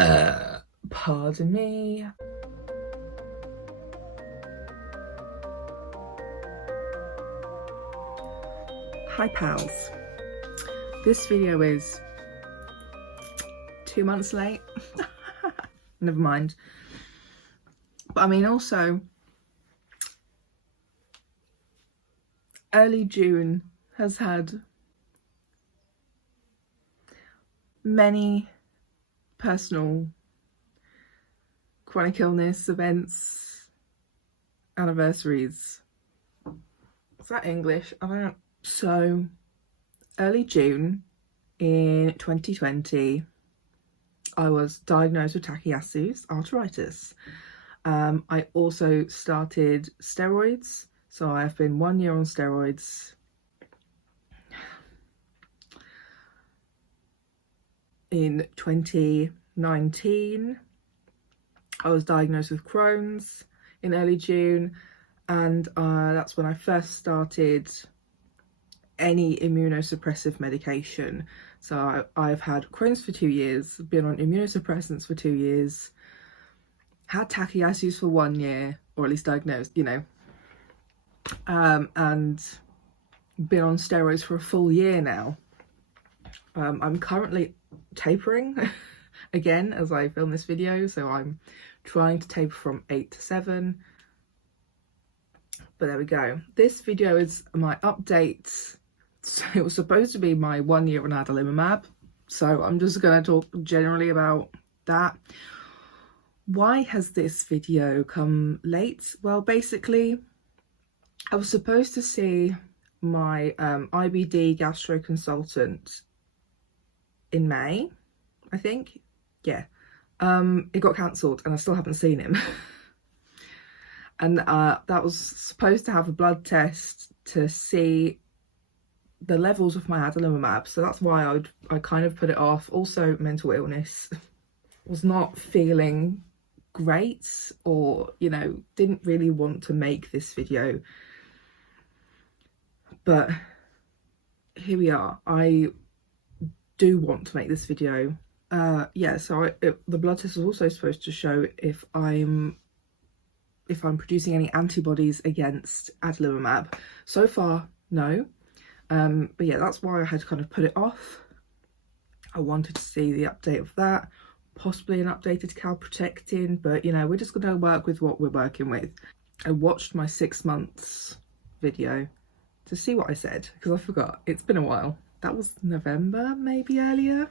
Pardon me. Hi pals. This video is 2 months late. Never mind. But I mean, also early June has had many personal chronic illness events, anniversaries. Is that English? I don't know. So early June in 2020, I was diagnosed with Takayasu arthritis. I also started steroids, so I've been 1 year on steroids. In 2019, I was diagnosed with Crohn's in early June, and that's when I first started any immunosuppressive medication. So I've had Crohn's for 2 years, been on immunosuppressants for 2 years, had Takayasu for 1 year, or at least diagnosed, you know, and been on steroids for a full year now. I'm currently tapering again as I film this video, so I'm trying to taper from 8 to 7. But there we go. This video is my update. So it was supposed to be my 1 year on Adalimumab, so I'm just going to talk generally about that. Why has this video come late? Well, basically, I was supposed to see my IBD gastro consultant in May, I think. Yeah. It got cancelled and I still haven't seen him. And that was supposed to have a blood test to see the levels of my adalimumab, so that's why I kind of put it off. Also, mental illness. Was not feeling great, or, you know, didn't really want to make this video, but here we are. I do want to make this video. Yeah, so the blood test was also supposed to show if I'm producing any antibodies against adalimumab. So far, no. But yeah, that's why I had kind of put it off. I wanted to see the update of that, possibly an updated calprotectin, but you know, we're just going to work with what we're working with. I watched my 6 months video to see what I said, because I forgot. It's been a while. That was November, maybe earlier.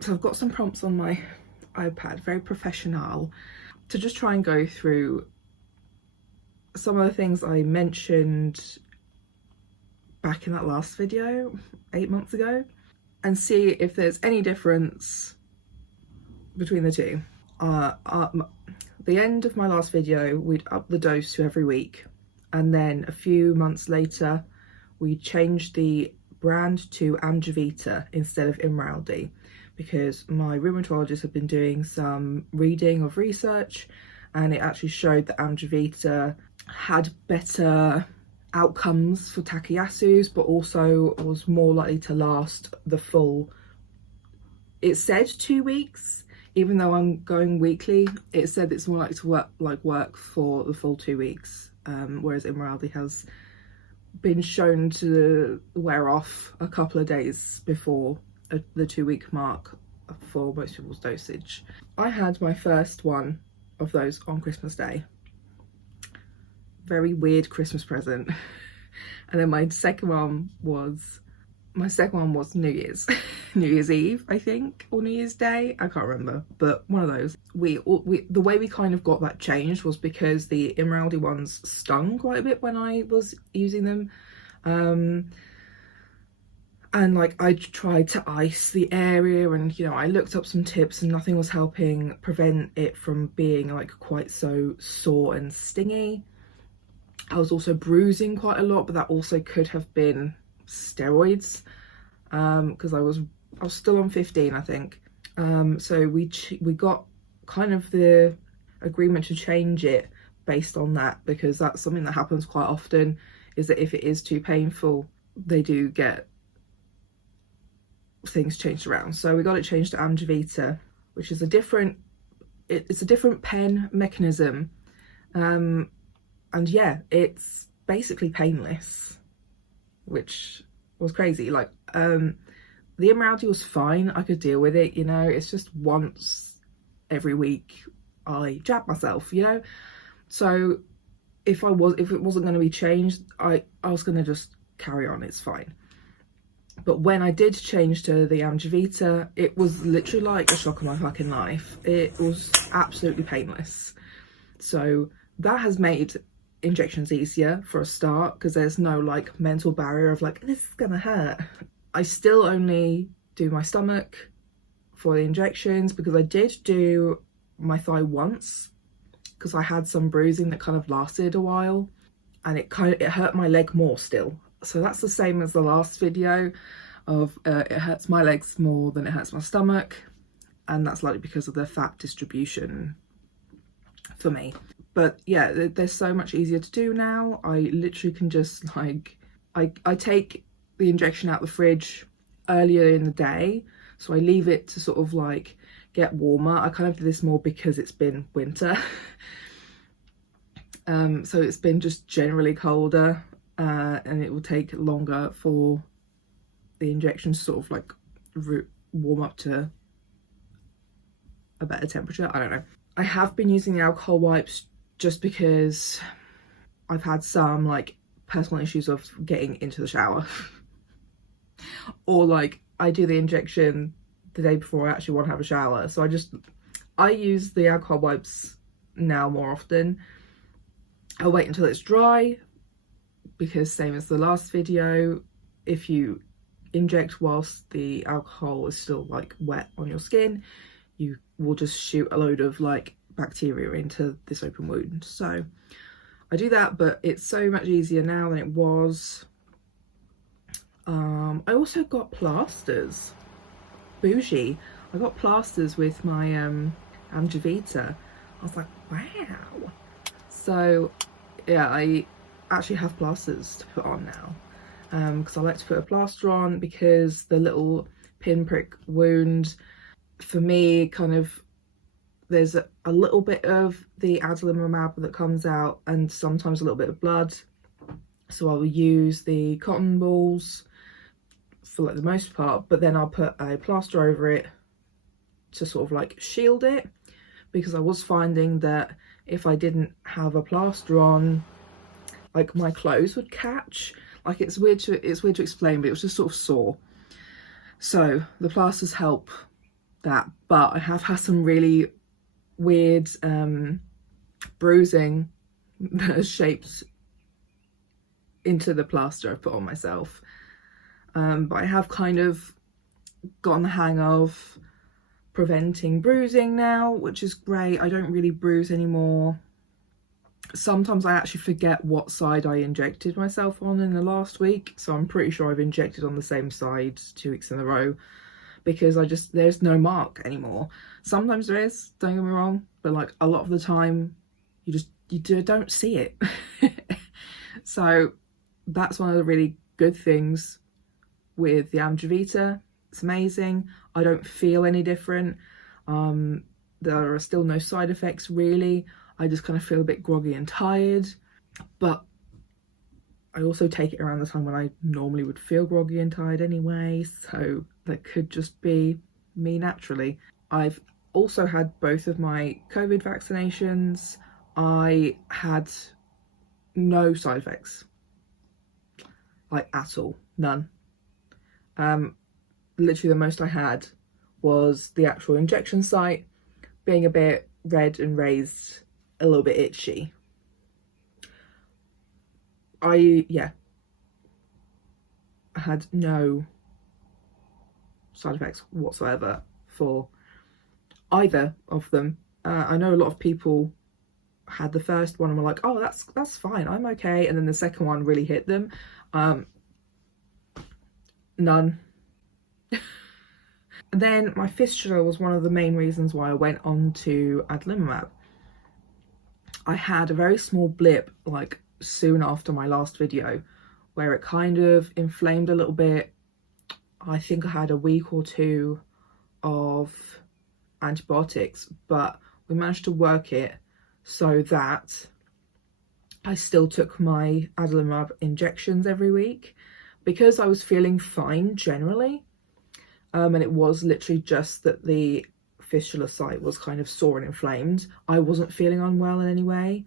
So I've got some prompts on my iPad, very professional, to just try and go through some of the things I mentioned back in that last video 8 months ago, and see if there's any difference between the two. The end of my last video, we'd up the dose to every week, and then a few months later we changed the brand to Amgevita instead of Imraldi, because my rheumatologist had been doing some reading of research, and it actually showed that Amgevita had better outcomes for Takayasus, but also was more likely to last the full, it said 2 weeks, even though I'm going weekly, it said it's more likely to work for the full 2 weeks, whereas Imraldi has been shown to wear off a couple of days before the 2 week mark for most people's dosage. I had my first one of those on Christmas Day. Very weird Christmas present. And then my second one was New Year's New Year's Eve, I think, or New Year's Day, I can't remember, but one of those. The way we kind of got that changed was because the Imraldi ones stung quite a bit when I was using them, and like I tried to ice the area, and you know, I looked up some tips and nothing was helping prevent it from being like quite so sore and stingy. I was also bruising quite a lot, but that also could have been steroids, because I was still on 15, I think. So we got kind of the agreement to change it based on that, because that's something that happens quite often, is that if it is too painful, they do get things changed around. So we got it changed to Amgevita, which is a different, it's a different pen mechanism. And yeah, it's basically painless, which was crazy. Like, the Amgevita was fine, I could deal with it, you know. It's just once every week I jab myself, you know. So if it wasn't going to be changed, I was going to just carry on, it's fine. But when I did change to the Amgevita, it was literally like a shock of my fucking life. It was absolutely painless. So that has made injections easier for a start, because there's no like mental barrier of like, this is gonna hurt. I still only do my stomach for the injections, because I did do my thigh once because I had some bruising that kind of lasted a while, and it hurt my leg more still. So that's the same as the last video of it hurts my legs more than it hurts my stomach, and that's likely because of the fat distribution for me. But yeah, they're so much easier to do now. I literally can just like, I take the injection out the fridge earlier in the day, so I leave it to sort of like get warmer. I kind of do this more because it's been winter. So it's been just generally colder, and it will take longer for the injection to sort of like warm up to a better temperature. I don't know. I have been using the alcohol wipes just because I've had some like personal issues of getting into the shower. Or like I do the injection the day before I actually want to have a shower, so I use the alcohol wipes now more often. I'll wait until it's dry, because same as the last video, if you inject whilst the alcohol is still like wet on your skin, you will just shoot a load of like bacteria into this open wound. So I do that, but it's so much easier now than it was. I also got plasters. Bougie. I got plasters with my Amgevita. I was like, wow. So yeah, I actually have plasters to put on now, because I like to put a plaster on, because the little pinprick wound for me, kind of, there's a little bit of the Adalimumab that comes out, and sometimes a little bit of blood. So I will use the cotton balls for like the most part, but then I'll put a plaster over it to sort of like shield it, because I was finding that if I didn't have a plaster on, like my clothes would catch. Like, it's weird to explain, but it was just sort of sore. So the plasters help that, but I have had some really weird bruising that has shaped into the plaster I put on myself. But I have kind of gotten the hang of preventing bruising now, which is great. I don't really bruise anymore. Sometimes I actually forget what side I injected myself on in the last week, so I'm pretty sure I've injected on the same side 2 weeks in a row, because there's no mark anymore. Sometimes there is, don't get me wrong, but like a lot of the time you don't see it. So that's one of the really good things with the Amgevita. It's amazing. I don't feel any different. There are still no side effects really. I just kind of feel a bit groggy and tired, but I also take it around the time when I normally would feel groggy and tired anyway, so that could just be me naturally. I've also had both of my COVID vaccinations. I had no side effects, like at all, none. Literally the most I had was the actual injection site being a bit red and raised, a little bit itchy. I had no side effects whatsoever for either of them. I know a lot of people had the first one and were like, oh, that's fine, I'm okay, and then the second one really hit them. None. Then my fistula was one of the main reasons why I went on to Adalimumab. I had a very small blip like soon after my last video where it kind of inflamed a little bit. I think I had a week or two of antibiotics, but we managed to work it so that I still took my Adalimumab injections every week because I was feeling fine generally. And it was literally just that the fistula site was kind of sore and inflamed. I wasn't feeling unwell in any way,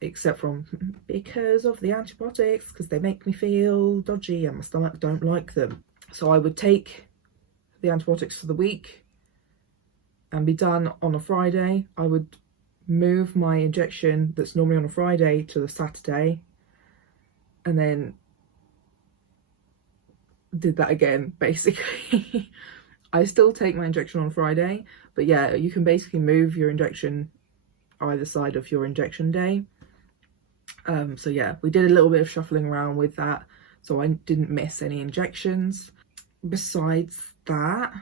except from because of the antibiotics, because they make me feel dodgy and my stomach don't like them. So I would take the antibiotics for the week and be done on a Friday. I would move my injection that's normally on a Friday to the Saturday, and then did that again basically. I still take my injection on Friday, but yeah, you can basically move your injection either side of your injection day. So yeah, we did a little bit of shuffling around with that, so I didn't miss any injections. Besides that,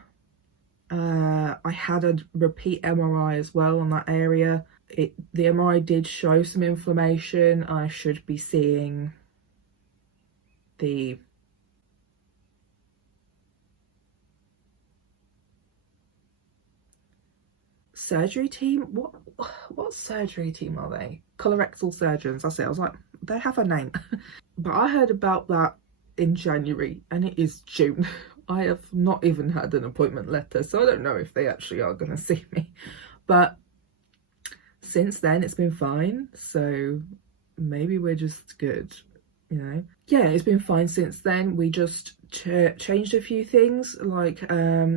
I had a repeat MRI as well on that area. The MRI did show some inflammation. I should be seeing the surgery team. What surgery team are they? Colorectal surgeons, that's it. I was like, they have a name. But I heard about that in January and it is June. I have not even had an appointment letter, so I don't know if they actually are going to see me. But since then it's been fine, so maybe we're just good, you know. Yeah, it's been fine since then. We just changed a few things, like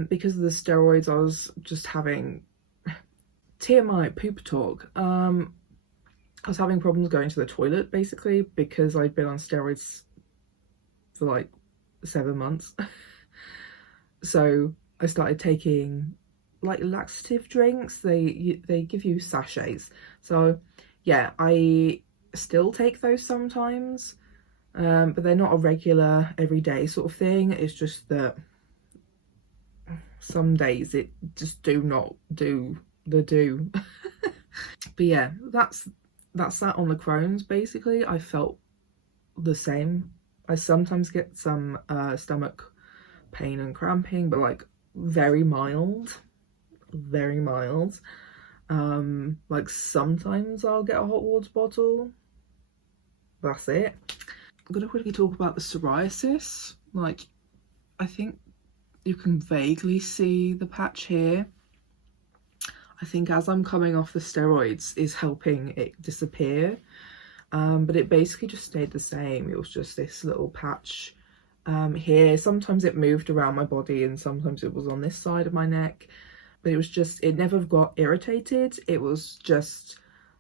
because of the steroids I was just having TMI poop talk. I was having problems going to the toilet basically because I'd been on steroids for like 7 months. So I started taking like laxative drinks. They give you sachets. So yeah, I still take those sometimes, but they're not a regular everyday sort of thing. It's just that some days it just do not do the do. But yeah, that's that on the Crohn's basically. I felt the same. I sometimes get some stomach pain and cramping, but like very mild. Like sometimes I'll get a hot water bottle. That's it. I'm gonna quickly talk about the psoriasis. Like, I think you can vaguely see the patch here. I think as I'm coming off the steroids is helping it disappear, but it basically just stayed the same. It was just this little patch here. Sometimes it moved around my body and sometimes it was on this side of my neck, but it was just, it never got irritated. It was just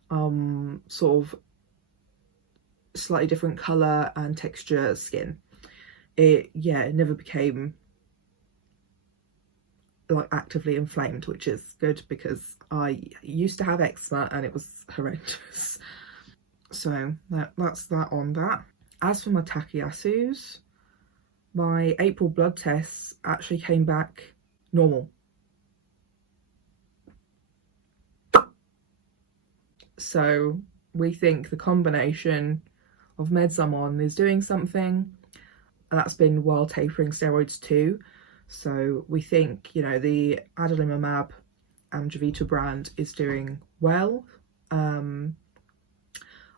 sort of slightly different colour and texture skin. It never became like actively inflamed, which is good because I used to have eczema and it was horrendous. So that's that on that. As for my Takayasus, my April blood tests actually came back normal. So we think the combination of meds I'm on is doing something, and that's been while tapering steroids too. So we think, you know, the Adalimumab Amgevita brand is doing well.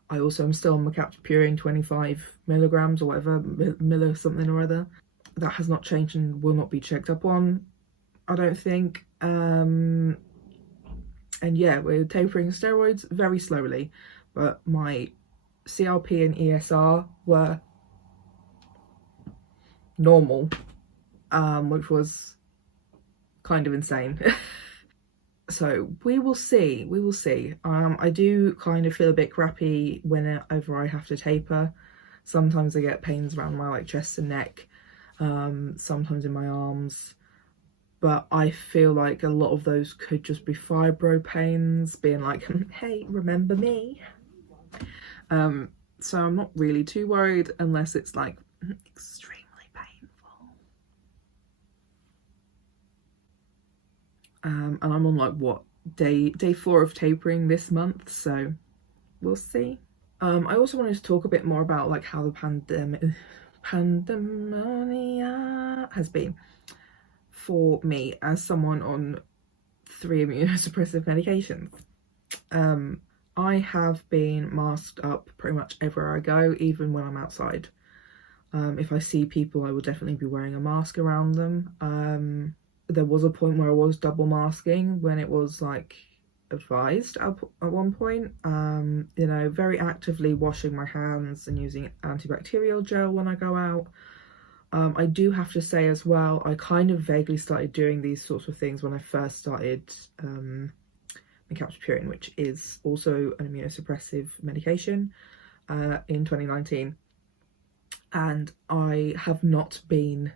I also am still on Mercaptopurine 25 milligrams or whatever, milli something or other. That has not changed and will not be checked up on, I don't think. And yeah, we're tapering steroids very slowly, but my CRP and ESR were normal, which was kind of insane. So we will see. I do kind of feel a bit crappy whenever I have to taper. Sometimes I get pains around my like chest and neck, sometimes in my arms, but I feel like a lot of those could just be fibro pains being like, hey, remember me? So I'm not really too worried unless it's like extremely painful. And I'm on like what, day 4 of tapering this month, so we'll see. I also wanted to talk a bit more about like how the pandemia has been for me as someone on 3 immunosuppressive medications. I have been masked up pretty much everywhere I go, even when I'm outside. If I see people, I will definitely be wearing a mask around them. There was a point where I was double masking when it was like advised at one point. You know, very actively washing my hands and using antibacterial gel when I go out. I do have to say as well, I kind of vaguely started doing these sorts of things when I first started Amgevita, which is also an immunosuppressive medication, in 2019. And I have not been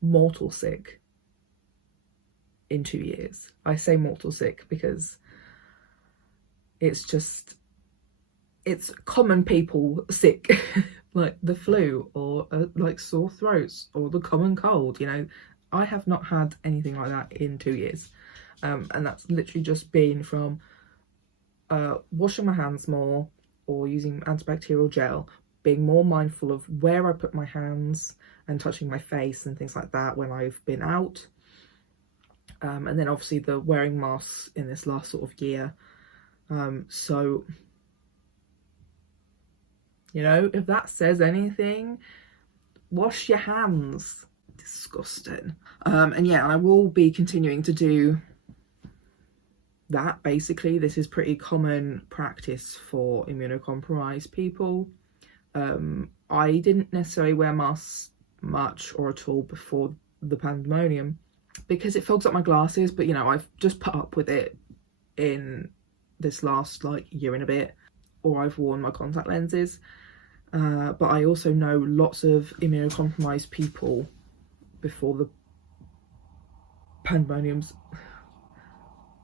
mortal sick in 2 years. I say mortal sick because it's common people sick, like the flu or like sore throats or the common cold, you know. I have not had anything like that in 2 years. And that's literally just been from washing my hands more or using antibacterial gel, being more mindful of where I put my hands and touching my face and things like that when I've been out. And then obviously the wearing masks in this last sort of year. So, you know, if that says anything, wash your hands. Disgusting. And yeah, I will be continuing to do that. Basically, this is pretty common practice for immunocompromised people. I didn't necessarily wear masks much or at all before the pandemonium because it fogs up my glasses, but you know, I've just put up with it in this last like year and a bit, or I've worn my contact lenses. But I also know lots of immunocompromised people before the pandemoniums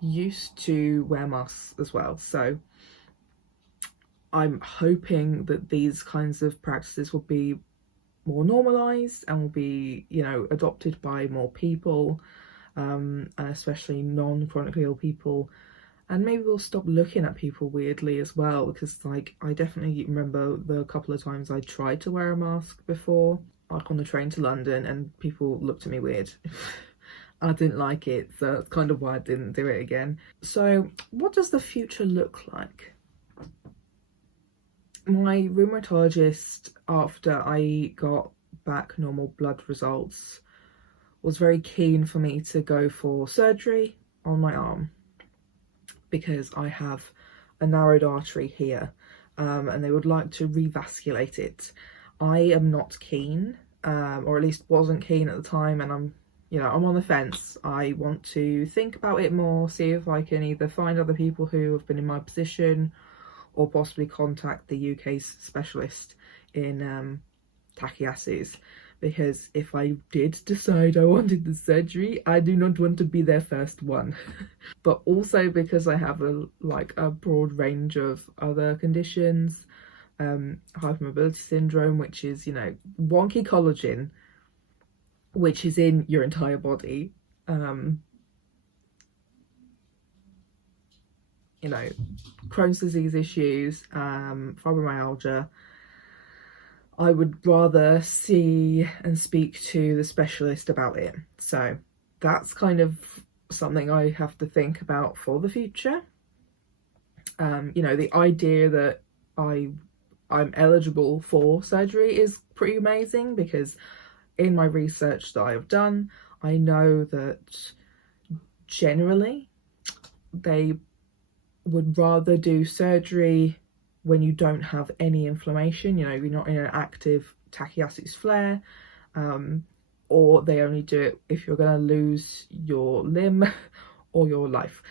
used to wear masks as well. So I'm hoping that these kinds of practices will be more normalised and will be, you know, adopted by more people, and especially non-chronically ill people. And maybe we'll stop looking at people weirdly as well, because like I definitely remember the couple of times I tried to wear a mask before, like on the train to London, and people looked at me weird. I didn't like it, so that's kind of why I didn't do it again. So what does the future look like? My rheumatologist, after I got back normal blood results, was very keen for me to go for surgery on my arm because I have a narrowed artery here, and they would like to revasculate it. I am not keen, or at least wasn't keen at the time, and I'm on the fence. I want to think about it more, see if I can either find other people who have been in my position or possibly contact the UK's specialist in Takayasus, because if I did decide I wanted the surgery, I do not want to be their first one. But also because I have a broad range of other conditions, hypermobility syndrome, which is, you know, wonky collagen, which is in your entire body, you know, Crohn's disease issues, fibromyalgia. I would rather see and speak to the specialist about it. So that's kind of something I have to think about for the future. You know, the idea that I'm eligible for surgery is pretty amazing, because in my research that I have done, I know that generally they would rather do surgery when you don't have any inflammation, you know, you're not in an active Takayasu flare, or they only do it if you're going to lose your limb or your life.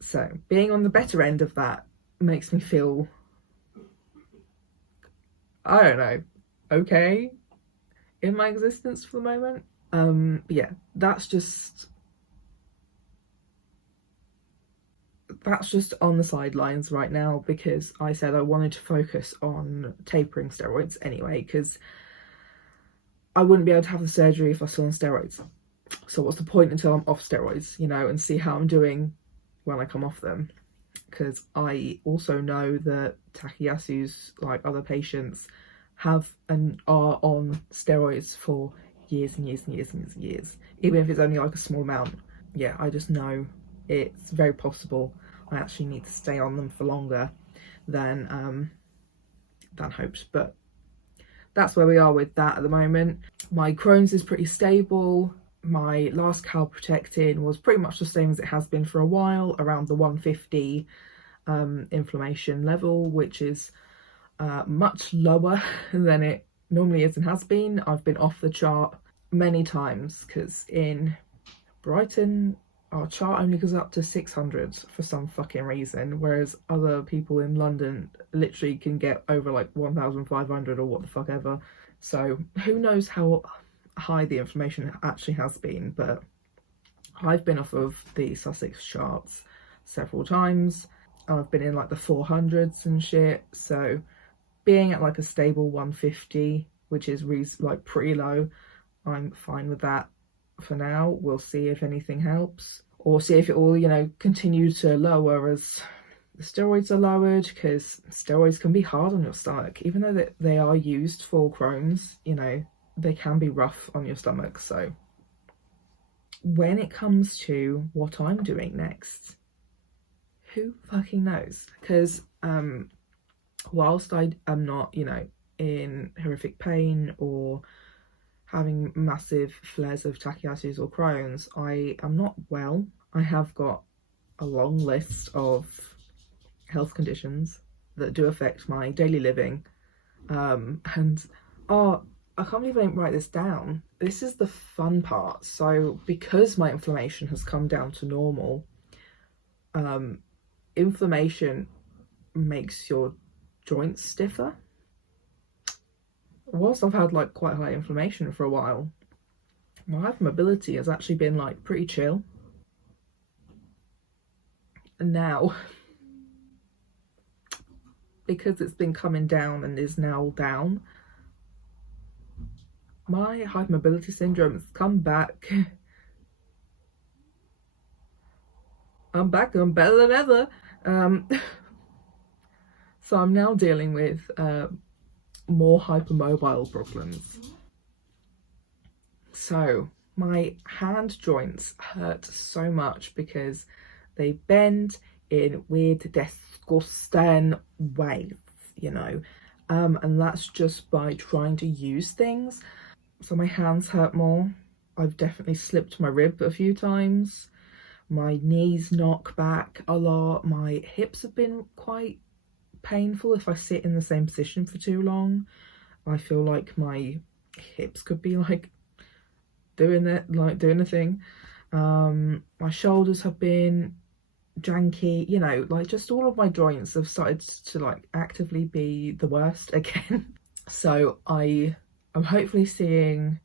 So being on the better end of that makes me feel, I don't know, okay in my existence for the moment. But yeah, that's just on the sidelines right now, because I said I wanted to focus on tapering steroids anyway, because I wouldn't be able to have the surgery if I was still on steroids. So what's the point until I'm off steroids, you know, and see how I'm doing when I come off them. Because I also know that Takayasus, like other patients, have and are on steroids for years and years and years and years and years, even if it's only like a small amount. yeah, I just know it's very possible I actually need to stay on them for longer than hoped. But that's where we are with that at the moment. My Crohn's is pretty stable. My last calprotectin was pretty much the same as it has been for a while, around the 150 inflammation level, which is much lower than it normally is and has been. I've been off the chart many times because in Brighton our chart only goes up to 600 for some fucking reason, whereas other people in London literally can get over like 1,500 or what the fuck ever. So who knows how high the inflammation actually has been, but I've been off of the Sussex charts several times. I've been in like the 400s and shit, so being at like a stable 150, which is like pretty low, I'm fine with that for now. We'll see if anything helps, or see if it will, you know, continue to lower as the steroids are lowered, because steroids can be hard on your stomach, even though they are used for Crohn's, you know, they can be rough on your stomach. So when it comes to what I'm doing next, who fucking knows? Because whilst I am not, you know, in horrific pain or having massive flares of Takayasus or Crohn's, I am not well. I have got a long list of health conditions that do affect my daily living. And I can't believe I didn't write this down. This is the fun part. So because my inflammation has come down to normal, inflammation makes your joints stiffer. Whilst I've had like quite high inflammation for a while, my hypermobility has actually been like pretty chill. And now, because it's been coming down and is now down, my hypermobility syndrome has come back. I'm back, I'm better than ever. So I'm now dealing with more hypermobile problems. So my hand joints hurt so much because they bend in weird, disgusting ways, you know, and that's just by trying to use things. So my hands hurt more. I've definitely slipped my rib a few times. My knees knock back a lot. My hips have been quite painful if I sit in the same position for too long. I feel like my hips could be like doing a thing. My shoulders have been janky, you know, like just all of my joints have started to like actively be the worst again. So I'm hopefully seeing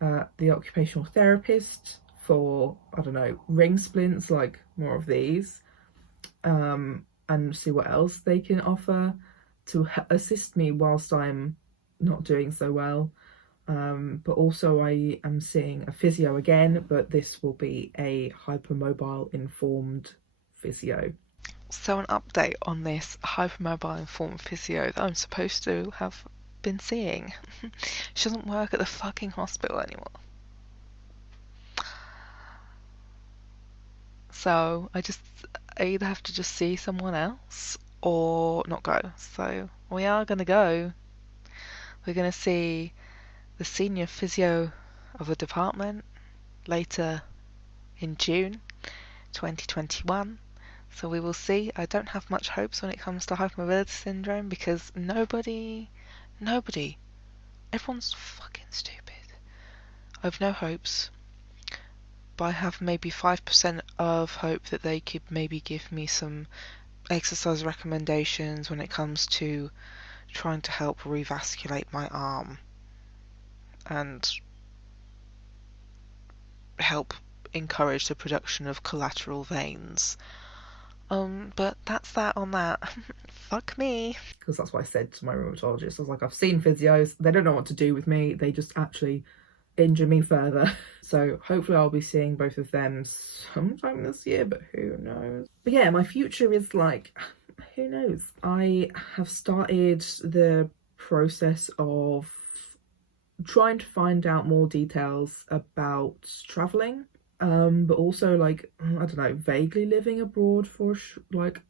the occupational therapist for, I don't know, ring splints, like more of these, and see what else they can offer to assist me whilst I'm not doing so well. But also I am seeing a physio again, but this will be a hypermobile informed physio. So an update on this hypermobile informed physio that I'm supposed to have been seeing. She doesn't work at the fucking hospital anymore. So I either have to just see someone else or not go. So we are going to go. We're going to see the senior physio of the department later in June 2021. So we will see. I don't have much hopes when it comes to hypermobility syndrome because nobody, everyone's fucking stupid. I have no hopes. But I have maybe 5% of hope that they could maybe give me some exercise recommendations when it comes to trying to help revasculate my arm and help encourage the production of collateral veins. But that's that on that. Fuck me. Because that's what I said to my rheumatologist. I was like, I've seen physios, they don't know what to do with me, they just actually injure me further. So hopefully I'll be seeing both of them sometime this year, but who knows. But yeah, my future is like, who knows. I have started the process of trying to find out more details about traveling. but also like, I don't know, vaguely living abroad for like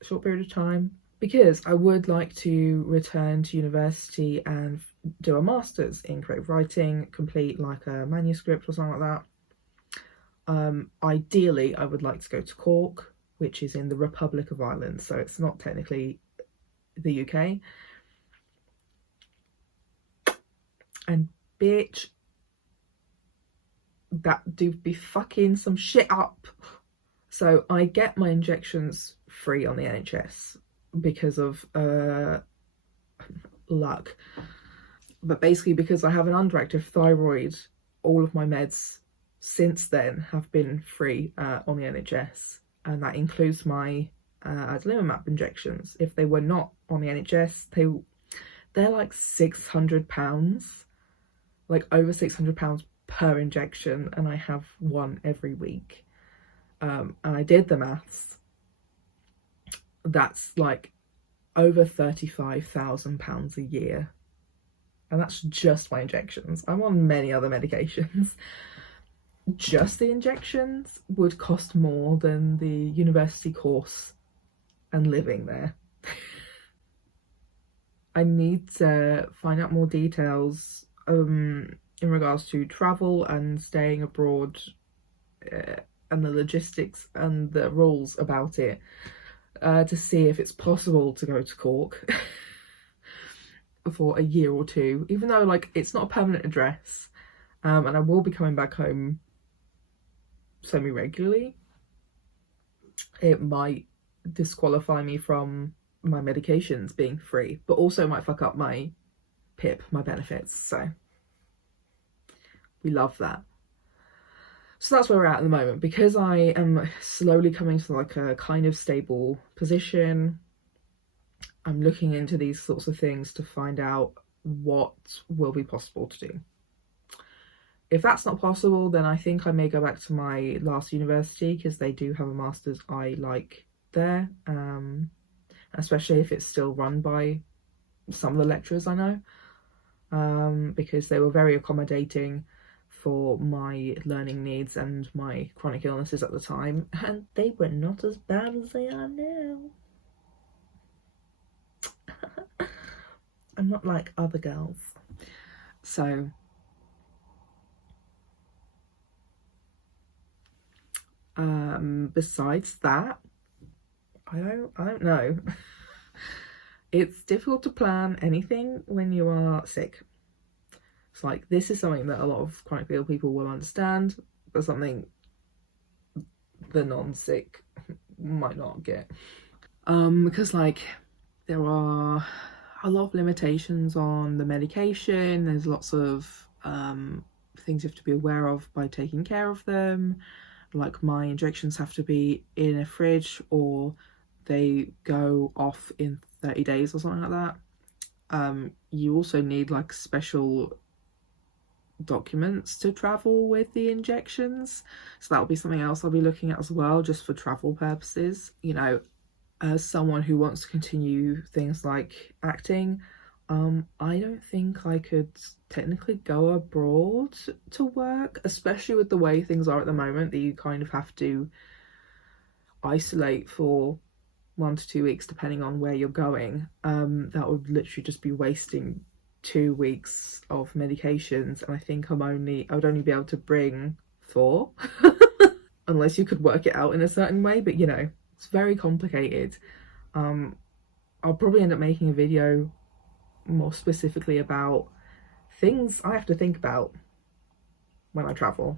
a short period of time, because I would like to return to university and do a master's in creative writing, complete like a manuscript or something like that. Ideally I would like to go to Cork, which is in the Republic of Ireland, so it's not technically the UK. And bitch, that do be fucking some shit up. So I get my injections free on the NHS because of luck. But basically, because I have an underactive thyroid, all of my meds since then have been free on the NHS, and that includes my Adalimumab injections. If they were not on the NHS, they're like £600, like over £600 per injection, and I have one every week. And I did the maths. That's like over £35,000 a year, and that's just my injections. I'm on many other medications. Just the injections would cost more than the university course and living there. I need to find out more details in regards to travel and staying abroad, and the logistics and the rules about it, to see if it's possible to go to Cork for a year or two, even though like it's not a permanent address, and I will be coming back home semi-regularly. It might disqualify me from my medications being free, but also might fuck up my PIP, my benefits, so we love that. So that's where we're at the moment. Because I am slowly coming to like a kind of stable position, I'm looking into these sorts of things to find out what will be possible to do. If that's not possible, then I think I may go back to my last university, because they do have a master's I like there, especially if it's still run by some of the lecturers I know, because they were very accommodating for my learning needs and my chronic illnesses at the time, and they were not as bad as they are now. I'm not like other girls. So besides that, I don't know. It's difficult to plan anything when you are sick. It's like, this is something that a lot of chronically ill people will understand, but something the non-sick might not get. Because like there are a lot of limitations on the medication. There's lots of things you have to be aware of by taking care of them. Like my injections have to be in a fridge, or they go off in 30 days or something like that. You also need like special documents to travel with the injections, so that'll be something else I'll be looking at as well, just for travel purposes. You know, as someone who wants to continue things like acting, I don't think I could technically go abroad to work, especially with the way things are at the moment, that you kind of have to isolate for 1 to 2 weeks depending on where you're going. That would literally just be wasting 2 weeks of medications, and I think I would only be able to bring 4 unless you could work it out in a certain way, but you know, it's very complicated. I'll probably end up making a video more specifically about things I have to think about when I travel.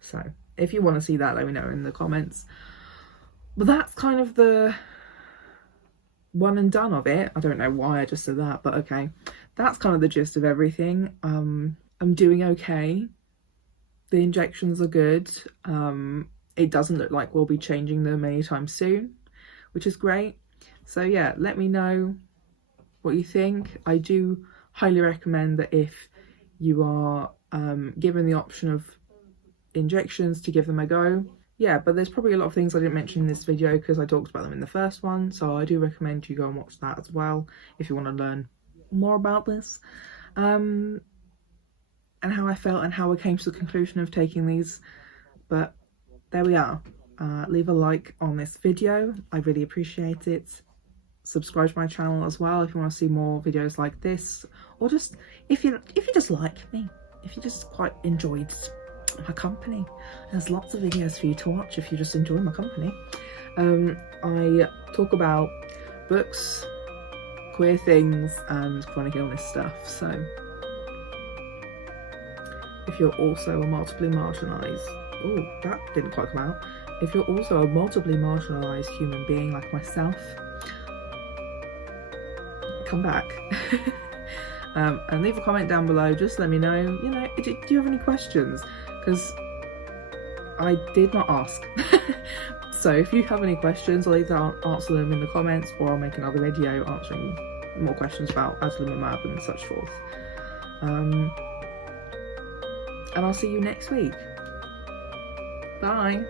So if you want to see that, let me know in the comments. But that's kind of the one and done of it. I don't know why I just said that, but okay. That's kind of the gist of everything. I'm doing okay. The injections are good. It doesn't look like we'll be changing them anytime soon, which is great. So yeah, let me know what you think. I do highly recommend that if you are given the option of injections, to give them a go. Yeah, but there's probably a lot of things I didn't mention in this video because I talked about them in the first one, so I do recommend you go and watch that as well if you want to learn more about this, and how I felt and how I came to the conclusion of taking these But there we are. Leave a like on this video, I really appreciate it. Subscribe to my channel as well if you want to see more videos like this, or just if you just like me, if you just quite enjoyed my company. There's lots of videos for you to watch if you just enjoy my company. I talk about books, queer things, and chronic illness stuff. So if you're also a multiply marginalised, oh, that didn't quite come out. If you're also a multiply marginalised human being like myself, come back. And leave a comment down below. Just let me know, you know, do you have any questions? Because I did not ask. So if you have any questions, I'll either answer them in the comments, or I'll make another video answering more questions about Adalimumab and such forth. And I'll see you next week. Bye.